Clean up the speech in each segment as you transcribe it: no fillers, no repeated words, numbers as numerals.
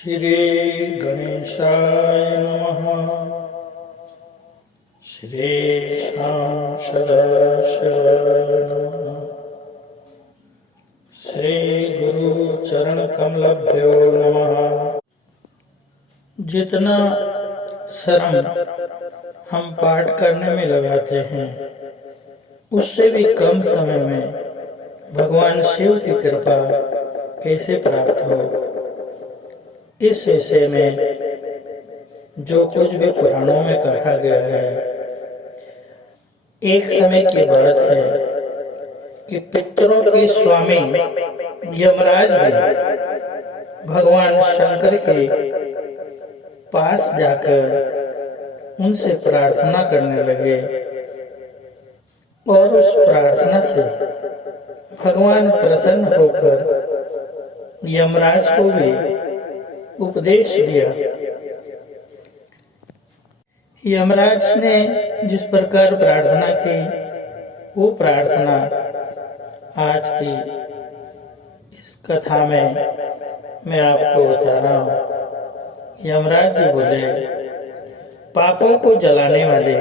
श्री गणेशाय नमः। श्री श्याम सदाशिवाय नमः। श्री गुरु चरण कमलभ्यो नमः। जितना श्रम हम पाठ करने में लगाते हैं उससे भी कम समय में भगवान शिव की कृपा कैसे प्राप्त हो, इस विषय में जो कुछ भी पुराणों में कहा गया है। एक समय की बात है कि पितरों के स्वामी यमराज भी भगवान शंकर के पास जाकर उनसे प्रार्थना करने लगे और उस प्रार्थना से भगवान प्रसन्न होकर यमराज को भी उपदेश दिया। यमराज ने जिस प्रकार प्रार्थना की वो प्रार्थना आज की इस कथा में मैं आपको बता रहा हूँ। यमराज जी बोले, पापों को जलाने वाले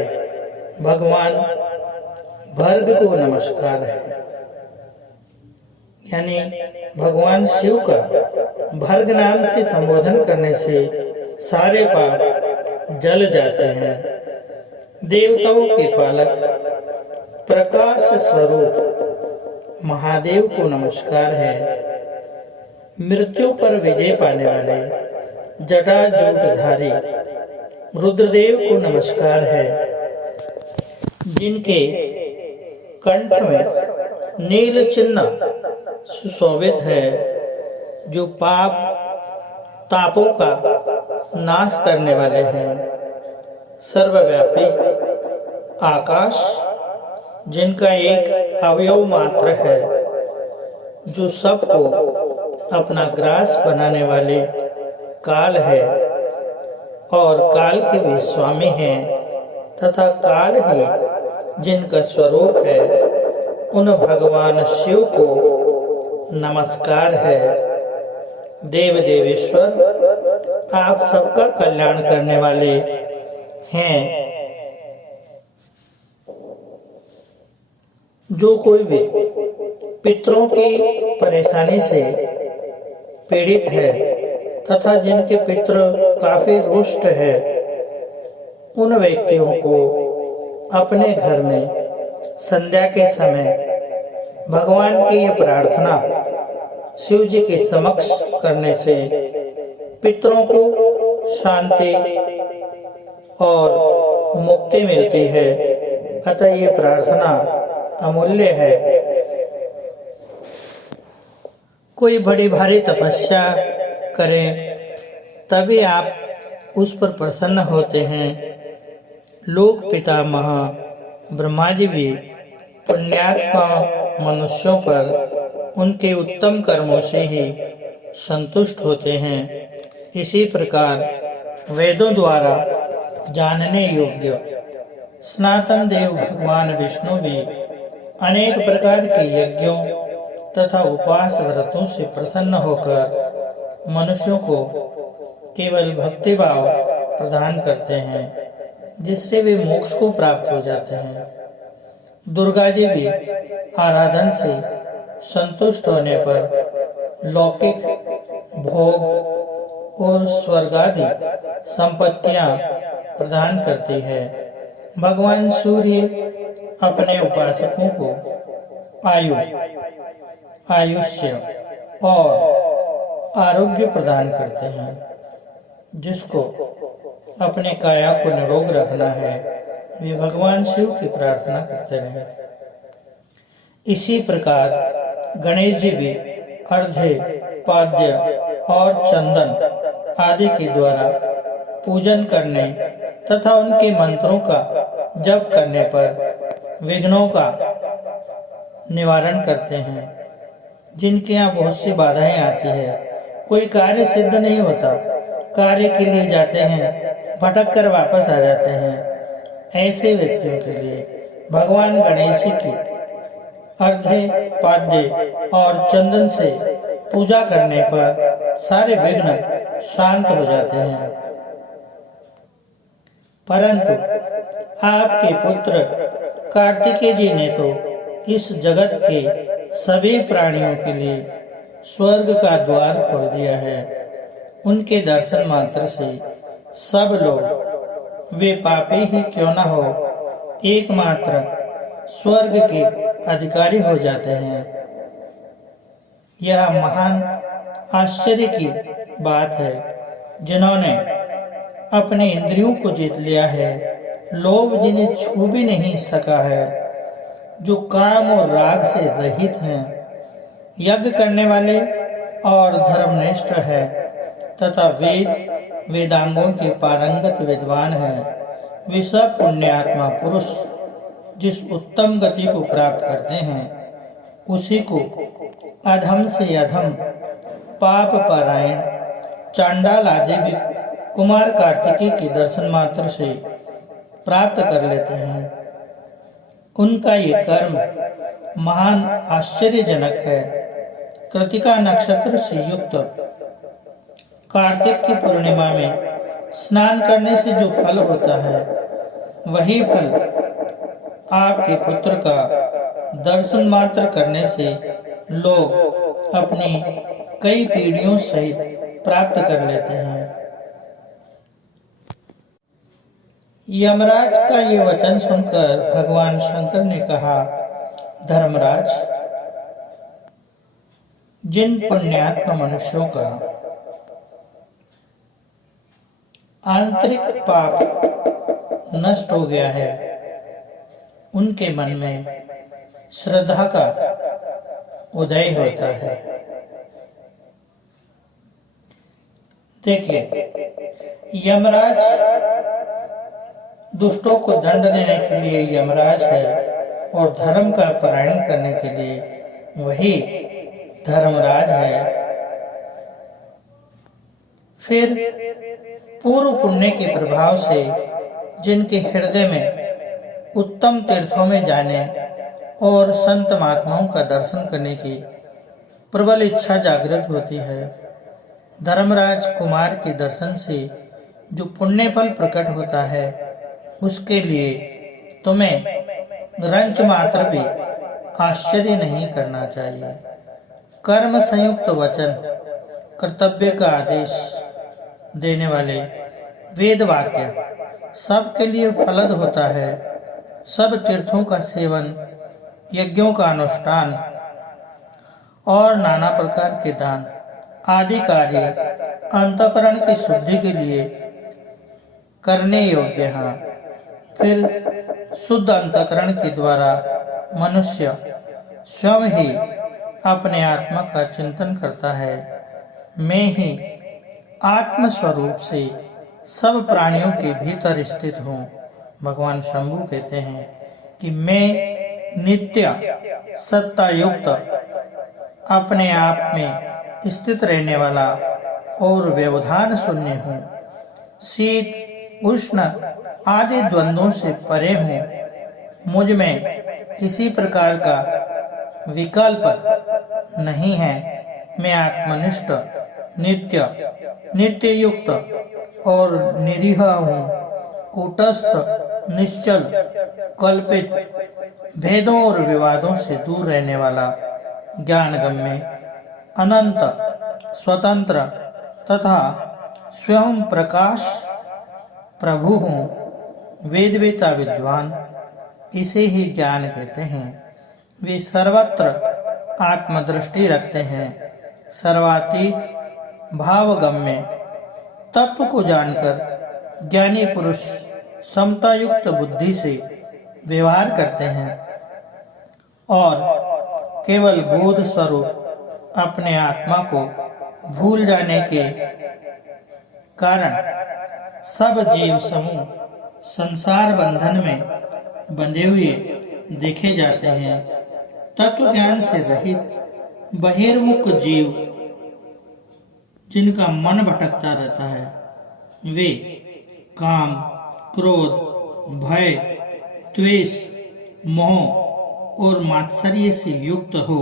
भगवान भर्ग को नमस्कार है। यानी भगवान शिव का भर्ग नाम से संबोधन करने से सारे पाप जल जाते हैं। देवताओं के पालक प्रकाश स्वरूप महादेव को नमस्कार है। मृत्यु पर विजय पाने वाले जटाजूटधारी रुद्रदेव को नमस्कार है। जिनके कंठ में नील चिन्ह सुशोभित है, जो पाप तापों का नाश करने वाले हैं। सर्वव्यापी आकाश, जिनका एक अवयव मात्र है, जो सबको अपना ग्रास बनाने वाले काल है और काल के भी स्वामी हैं तथा काल ही जिनका स्वरूप है, उन भगवान शिव को नमस्कार है। देव देवेश्वर आप सबका कल्याण करने वाले हैं। जो कोई भी पितरों की परेशानी से पीड़ित है तथा जिनके पितृ काफी रुष्ट है, उन व्यक्तियों को अपने घर में संध्या के समय भगवान की ये प्रार्थना शिव जी के समक्ष करने से पितरों को शांति और मुक्ति मिलती है। अतः ये प्रार्थना अमूल्य है। कोई बड़ी भारी तपस्या करे तभी आप उस पर प्रसन्न होते हैं। लोक पितामह ब्रह्मा जी भी पुण्यात्मा मनुष्यों पर उनके उत्तम कर्मों से ही संतुष्ट होते हैं। इसी प्रकार वेदों द्वारा जानने योग्य सनातन देव भगवान विष्णु भी अनेक प्रकार के यज्ञों तथा उपवास व्रतों से प्रसन्न होकर मनुष्यों को केवल भक्ति भाव प्रदान करते हैं, जिससे वे मोक्ष को प्राप्त हो जाते हैं। दुर्गा जी भी आराधन से संतुष्ट होने पर लौकिक भोग और स्वर्गादि संपत्तियां प्रदान करती है। भगवान सूर्य अपने उपासकों को आयुष्य और आरोग्य प्रदान करते हैं। जिसको अपने काया को निरोग रखना है, वे भगवान शिव की प्रार्थना करते रहे। इसी प्रकार गणेश जी भी अर्घ्य, पाद्य और चंदन आदि के द्वारा पूजन करने तथा उनके मंत्रों का जप करने पर विघ्नों का निवारण करते हैं। जिनके यहाँ बहुत सी बाधाएं आती है, कोई कार्य सिद्ध नहीं होता, कार्य के लिए जाते हैं, भटक कर वापस आ जाते हैं, ऐसे व्यक्तियों के लिए भगवान गणेश जी की अर्घ्य, पाद्य और चंदन से पूजा करने पर सारे विघ्न शांत हो जाते हैं। परंतु आपके पुत्र कार्तिकेय जी ने तो इस जगत के सभी प्राणियों के लिए स्वर्ग का द्वार खोल दिया है। उनके दर्शन मात्र से सब लोग, वे पापी ही क्यों न हो, एकमात्र स्वर्ग के अधिकारी हो जाते हैं। यह महान आश्चर्य की बात है। जिन्होंने अपने इंद्रियों को जीत लिया है, लोभ जिन्हें छू भी नहीं सका है, जो काम और राग से रहित हैं, यज्ञ करने वाले और धर्मनिष्ठ है तथा वेदांगों के पारंगत विद्वान है, वे सब पुण्यात्मा पुरुष जिस उत्तम गति को प्राप्त करते हैं, उसी को अधम से अधम पाप परायण चांडाल आदि भी कुमार कार्तिकेय के दर्शन मात्र से प्राप्त कर लेते हैं। उनका ये कर्म महान आश्चर्यजनक है। कृतिका नक्षत्र से युक्त कार्तिक की पूर्णिमा में स्नान करने से जो फल होता है, वही फल आपके पुत्र का दर्शन मात्र करने से लोग अपनी कई पीढ़ियों सहित प्राप्त कर लेते हैं। यमराज का ये वचन सुनकर भगवान शंकर ने कहा, धर्मराज, जिन पुण्यात्मा मनुष्यों का आंतरिक पाप नष्ट हो गया है, उनके मन में श्रद्धा का उदय होता है। देखिए, यमराज दुष्टों को दंड देने के लिए यमराज है और धर्म का परायण करने के लिए वही धर्मराज है। फिर पूर्व पुण्य के प्रभाव से जिनके हृदय में उत्तम तीर्थों में जाने और संत महात्माओं का दर्शन करने की प्रबल इच्छा जागृत होती है, धर्मराज कुमार के दर्शन से जो पुण्य फल प्रकट होता है, उसके लिए तुम्हें रंच मात्र भी आश्चर्य नहीं करना चाहिए। कर्म संयुक्त वचन, कर्तव्य का आदेश देने वाले वेद वाक्य सबके लिए फलद होता है। सब तीर्थों का सेवन, यज्ञों का अनुष्ठान और नाना प्रकार के दान आदि कार्य अंतःकरण की शुद्धि के लिए करने योग्य हैं। फिर शुद्ध अंतःकरण के द्वारा मनुष्य स्वयं ही अपने आत्मा का चिंतन करता है। मैं ही आत्म स्वरूप से सब प्राणियों के भीतर स्थित हूँ। भगवान शंभु कहते हैं कि मैं नित्य सत्ता युक्त अपने आप में स्थित रहने वाला और व्यवधान शून्य हूँ। शीत उष्ण आदि द्वंद्वों से परे हूँ। मुझ में किसी प्रकार का विकल्प नहीं है। मैं आत्मनिष्ठ, नित्य युक्त और निरीह हूँ। कूटस्थ, निश्चल, कल्पित, भेदों और विवादों से दूर रहने वाला, ज्ञानगम्य, अनंत, स्वतंत्र तथा स्वयं प्रकाश प्रभु हूँ। वेदवेता विद्वान इसे ही ज्ञान कहते हैं। वे सर्वत्र आत्मदृष्टि रखते हैं। सर्वातीत, भावगम्य तत्व को जानकर ज्ञानी पुरुष समता युक्त बुद्धि से व्यवहार करते हैं और केवल बोध स्वरूप अपने आत्मा को भूल जाने के कारण सब जीव समूह संसार बंधन में बंधे हुए देखे जाते हैं। तत्व ज्ञान से रहित बहिर्मुख जीव जिनका मन भटकता रहता है, वे काम, क्रोध, भय, द्वेष, मोह और मात्सर्य से युक्त हो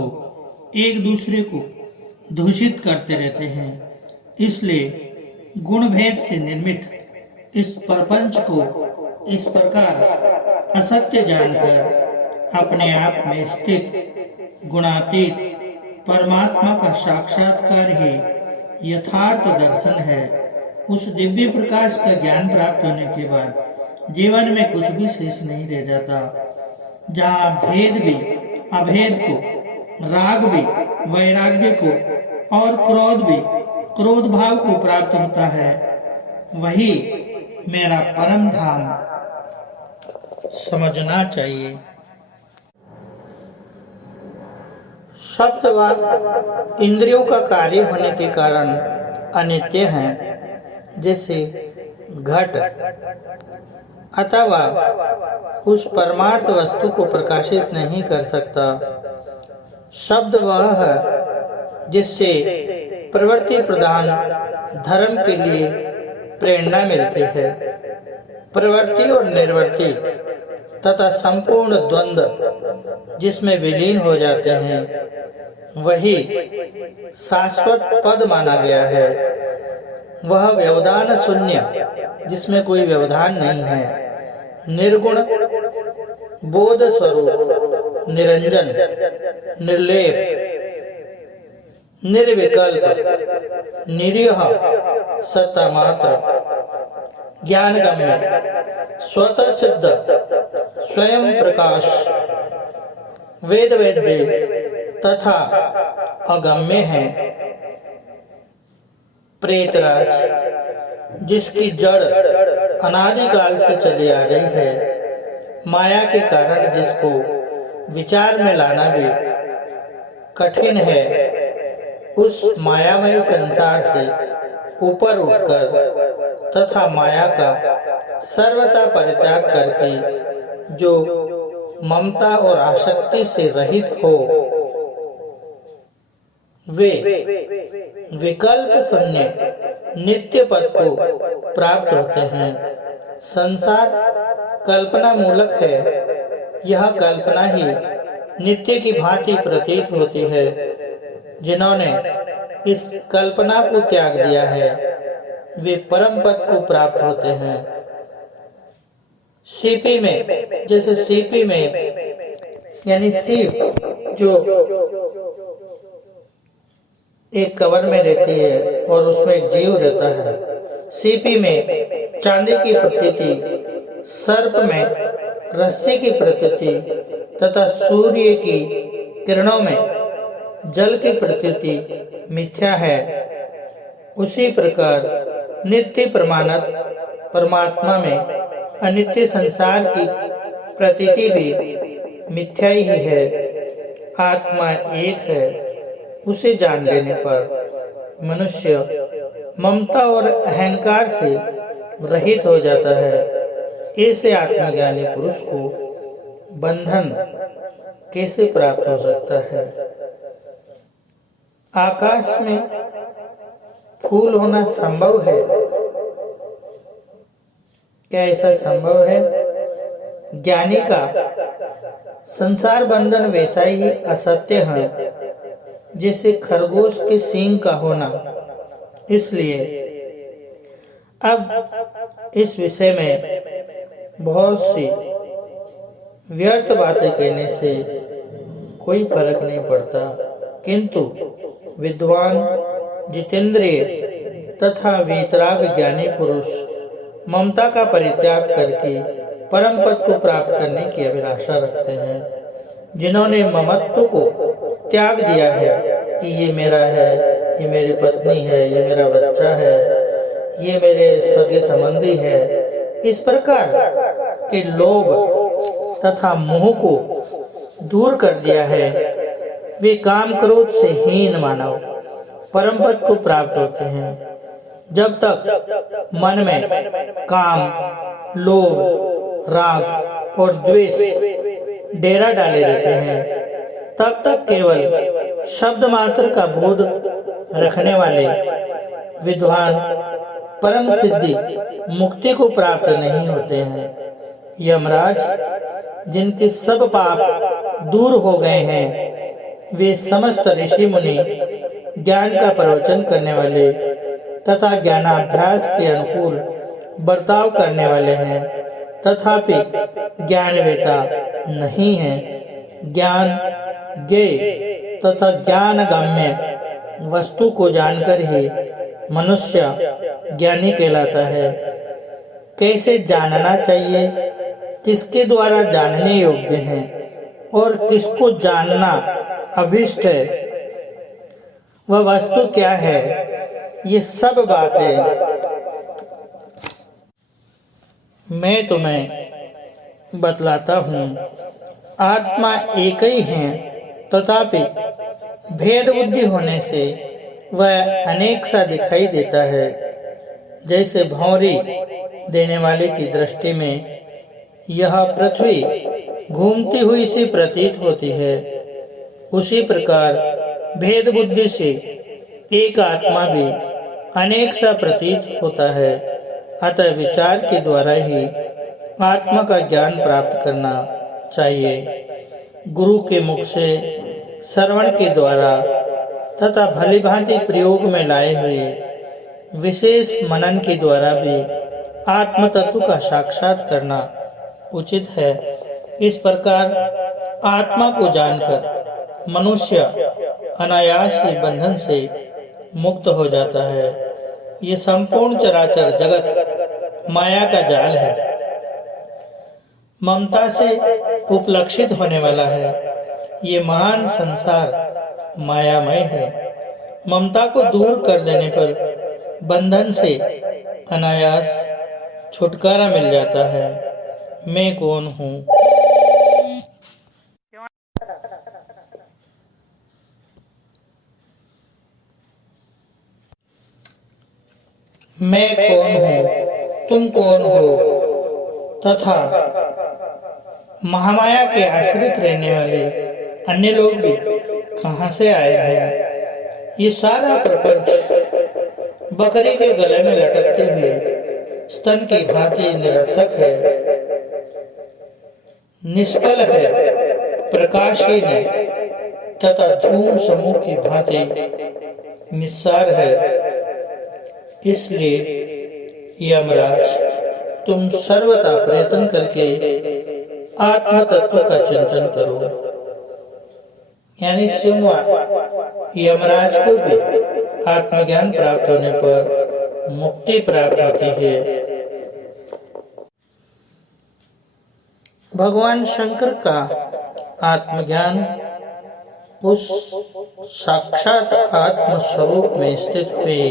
एक दूसरे को दूषित करते रहते हैं। इसलिए गुण भेद से निर्मित इस प्रपंच को इस प्रकार असत्य जानकर अपने आप में स्थित गुणातीत परमात्मा का साक्षात्कार ही यथार्थ दर्शन है। उस दिव्य प्रकाश का ज्ञान प्राप्त होने के बाद जीवन में कुछ भी शेष नहीं रह जाता। जहाँ भेद भी अभेद को, राग भी वैराग्य को और क्रोध भी क्रोध भाव को प्राप्त होता है, वही मेरा परम धाम समझना चाहिए। शब्द व इंद्रियों का कार्य होने के कारण अनित्य हैं, जैसे घट, अथवा उस परमार्थ वस्तु को प्रकाशित नहीं कर सकता। शब्द वह है जिससे प्रवृत्ति प्रधान धर्म के लिए प्रेरणा मिलती है। प्रवृत्ति और निर्वृत्ति तथा संपूर्ण द्वंद्व जिसमें विलीन हो जाते हैं, वही शाश्वत पद माना गया है। वह व्यवधान शून्य जिसमें कोई व्यवधान नहीं है, निर्गुण, बोध स्वरूप, निरंजन, निर्लेप, निर्विकल्प, निरीह, सत्ता मात्र, ज्ञानगम्य, स्वतः सिद्ध, स्वयं प्रकाश, वेद वेद्य तथा अगम्य है। प्रेतराज जिसकी जड़ अनादिकाल से चली आ रही है, माया के कारण जिसको विचार में लाना भी कठिन है, उस मायामय संसार से ऊपर उठकर तथा माया का सर्वथा परित्याग करके जो ममता और आसक्ति से रहित हो, वे विकल्प शून्य नित्य पद को प्राप्त होते हैं। संसार कल्पना मूलक है। यह कल्पना ही नित्य की भांति प्रतीत होती है। जिन्होंने इस कल्पना को त्याग दिया है, वे परम पद को प्राप्त होते हैं। सीपी में, जैसे सीपी में यानी सीप जो एक कवर में रहती है और उसमें एक जीव रहता है। सीपी में चांदी की प्रतीति, सर्प में रस्सी की प्रतीति तथा सूर्य की किरणों में जल की प्रतीति मिथ्या है। उसी प्रकार नित्य प्रमाणत परमात्मा में अनित्य संसार की प्रतीति भी मिथ्या ही है। आत्मा एक है। उसे जान लेने पर मनुष्य ममता और अहंकार से रहित हो जाता है। ऐसे आत्मज्ञानी पुरुष को बंधन कैसे प्राप्त हो सकता है? आकाश में फूल होना संभव है? क्या ऐसा संभव है? ज्ञानी का संसार बंधन वैसा ही असत्य है जैसे खरगोश के सींग का होना। इसलिए अब इस विषय में बहुत सी व्यर्थ बातें कहने से कोई फर्क नहीं पड़ता, किंतु विद्वान, जितेंद्रिय तथा वीतराग ज्ञानी पुरुष ममता का परित्याग करके परम पद को प्राप्त करने की अभिलाषा रखते हैं। जिन्होंने ममत्व को त्याग दिया है कि ये मेरा है, ये मेरी पत्नी है, ये मेरा बच्चा है, ये मेरे सगे संबंधी है, इस प्रकार के लोभ तथा मोह को दूर कर दिया है, वे काम क्रोध से हीन मानव परम पद को प्राप्त होते हैं। जब तक मन में काम, लोभ, राग और द्वेष डेरा डाले रहते हैं, तब तक केवल शब्द मात्र का बोध रखने वाले विद्वान परम सिद्धि मुक्ति को प्राप्त नहीं होते हैं। यमराज जिनके सब पाप दूर हो गए हैं, वे समस्त ऋषि मुनि, ज्ञान का प्रवचन करने वाले तथा ज्ञानाभ्यास के अनुकूल बर्ताव करने वाले हैं, तथापि ज्ञानवेता नहीं है। ज्ञान ज्ञेय तथा ज्ञानगम्य वस्तु को जानकर ही मनुष्य ज्ञानी कहलाता है। कैसे जानना चाहिए, किसके द्वारा जानने योग्य हैं और किसको जानना अभिष्ट है, वह वस्तु क्या है, ये सब बातें मैं तुम्हें बतलाता हूँ। आत्मा एक ही है, तथापि भेद बुद्धि होने से वह अनेक सा दिखाई देता है। जैसे भौंरी देने वाले की दृष्टि में यह पृथ्वी घूमती हुई सी प्रतीत होती है, उसी प्रकार भेद बुद्धि से एक आत्मा भी अनेक सा प्रतीत होता है। अतः विचार के द्वारा ही आत्मा का ज्ञान प्राप्त करना चाहिए। गुरु के मुख से श्रवण के द्वारा तथा भली भांति प्रयोग में लाए हुए विशेष मनन के द्वारा भी आत्म तत्व का साक्षात करना उचित है। इस प्रकार आत्मा को जानकर मनुष्य अनायास ही बंधन से मुक्त हो जाता है। ये संपूर्ण चराचर जगत माया का जाल है, ममता से उपलक्षित होने वाला है। ये महान संसार मायामय है। ममता को दूर कर देने पर बंधन से अनायास छुटकारा मिल जाता है। मैं कौन हूँ? मैं कौन हूँ, तुम कौन हो, तथा महामाया के आश्रित रहने वाले अन्य लोग भी कहाँ से आए हैं। ये सारा प्रपंच बकरी के गले में लटकते हुए स्तन की भांति निरर्थक है, निष्फल है, प्रकाशहीन है तथा धूम समूह की भांति निस्सार है। इसलिए यमराज, तुम सर्वदा प्रयत्न करके आत्म तत्व का चिंतन करो। यानी सोमवार यमराज को भी आत्मज्ञान प्राप्त होने पर मुक्ति प्राप्त होती है। भगवान शंकर का आत्मज्ञान उस साक्षात आत्म स्वरूप में स्थित हुए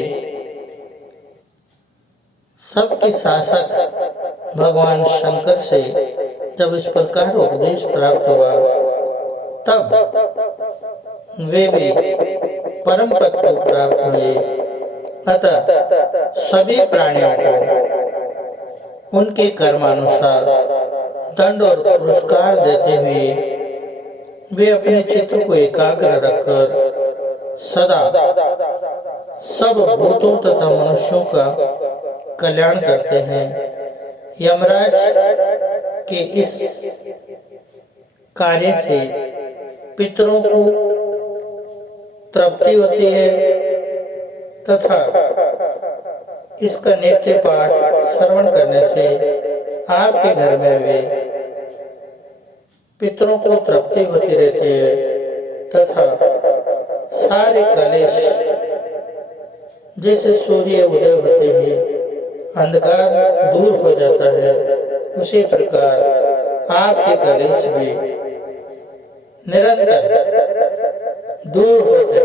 सबके शासक भगवान शंकर से जब इस प्रकार उपदेश प्राप्त हुआ, तब वे भी परम पद को प्राप्त हुए। अतः सभी प्राणियों को उनके कर्मानुसार दंड और पुरस्कार देते हुए वे अपने चित्त को एकाग्र रखकर सदा सब भूतों तथा मनुष्यों का कल्याण करते हैं। यमराज के इस कार्य से पितरों को तृप्ति होती है तथा इसका नित्य पाठ श्रवण करने से आपके घर में वे पितरों को तृप्ति होती रहती है तथा सारे कलेश जैसे सूर्य उदय होते ही अंधकार दूर हो जाता है, उसी प्रकार आपके कलेश भी निरंतर दूर होते